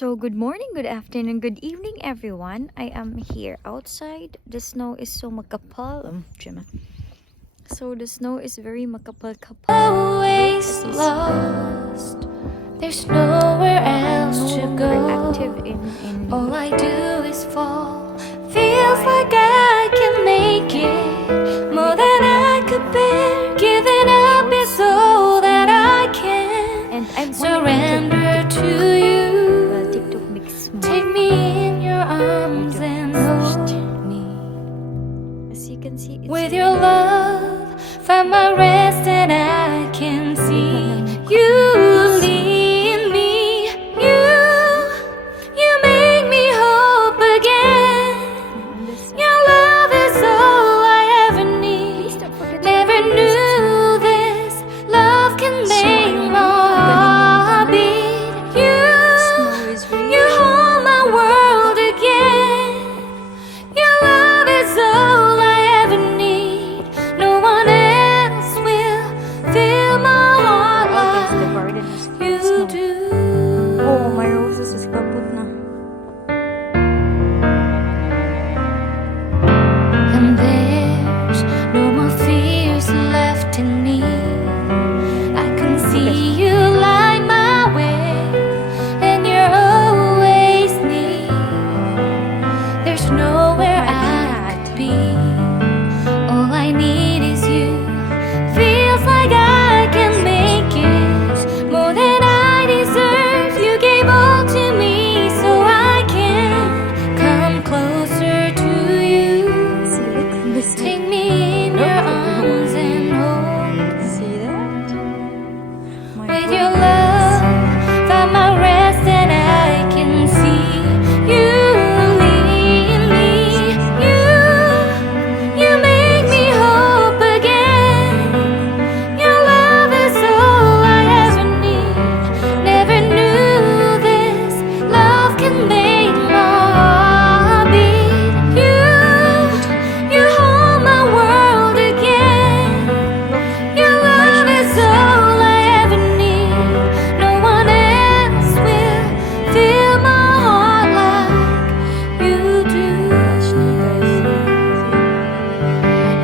So, good morning, good afternoon, good evening, everyone. I am here outside. The snow is so makapal. So, the snow is very makapal-kapal. Always lost. There's nowhere else to go. Active in All I do is fall. Feels like I can make it more than I could bear. Giving up is all that I can. and I'm Surrender to you. TikTok mix mo. Take me in your arms and hold me. As you can see, it's With your love, find my rest and I can see you lead me. You make me hope again. Your love is all I ever need. Never knew this love can make my heart beat. You hold my world again. Your love is all I ever need. No one else will fill my heart like you do. Oh, my roses is kaput na. And there's no more fears left in me. I can see you light my way, and you're always near. There's nowhere I could be. All I need is you. Feels like I can make it more than I deserve. You gave all to me so I can come closer to you. See, look, this Take me in your arms and hold me. See that? My With your love, find my rest and I can see you lead me. You make me hope again. Your love is all I ever need. Never knew this love can make my heart beat. You hold my world again. Your love is all I ever need. No one else will fill my heart like you do.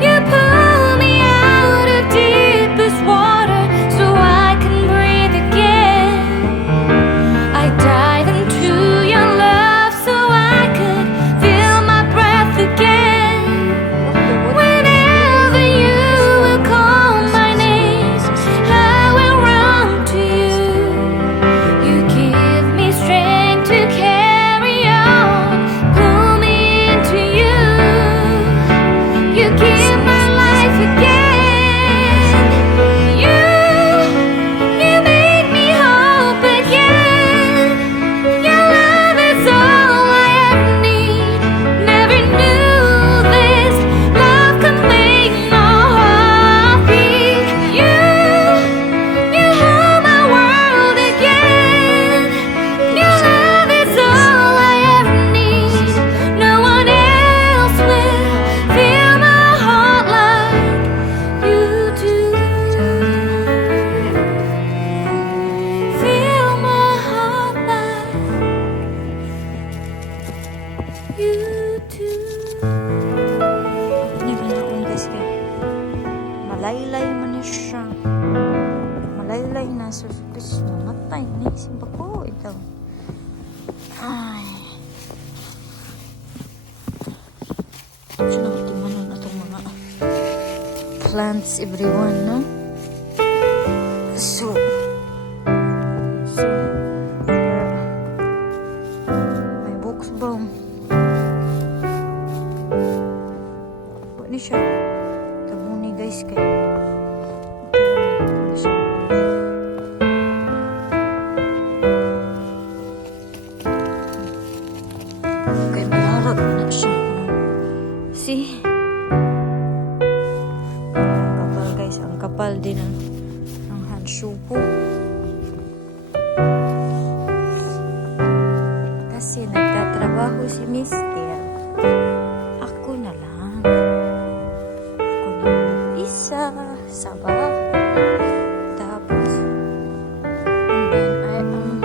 You pull me out of deepest water so I can breathe again. I dive into your love so I could feel my breath again. Whenever you will call my name, I will run to you. You give me strength to carry on. Pull me into you. You give my life again. You make me hope again. Your love is all I ever need. Never knew this love could make my heart beat. You hold my world again. Your love is all I ever need. No one else will fill my heart like you do. Fill my heart like you do. Hindi ko na guys kaya malaylay man ni siya. Malaylay na sa please mamatay ni simba ko ikaw. Ay. Siya na timanon atong mga plants everyone, no? So may box bomb. Buat ni siya. Tabuni guys kay. Kay malarag na siya. See? Kapal guys, ang kapal din ang handshoe ko. Kasi nagtatrabaho si Mister. Ako na lang. Ako na mag-isa sa bahay. Tapos, and then I am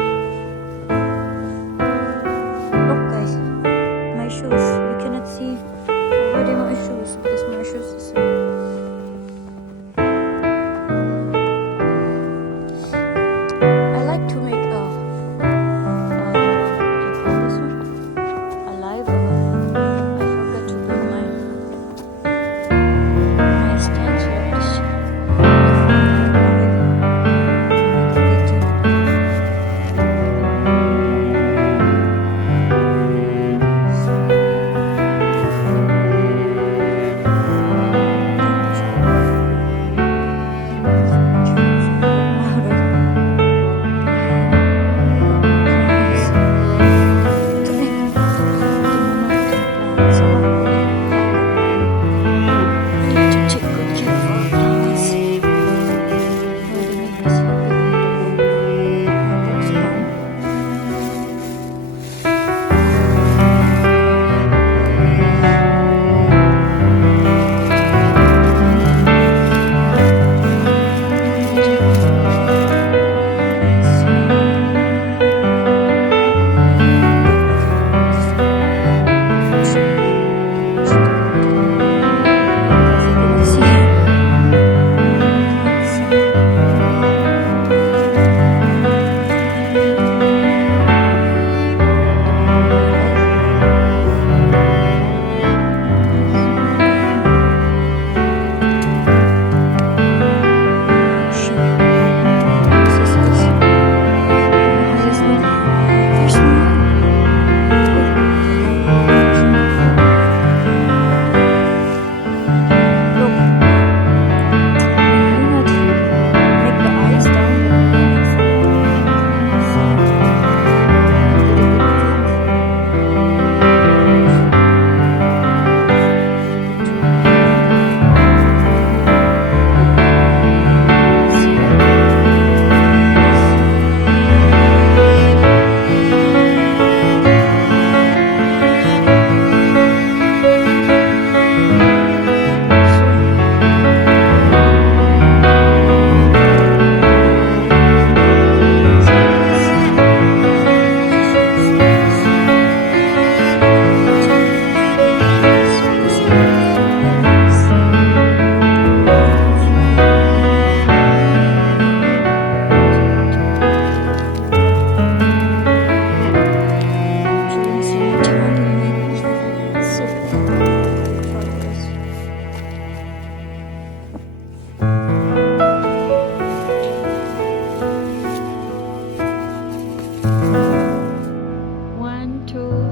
to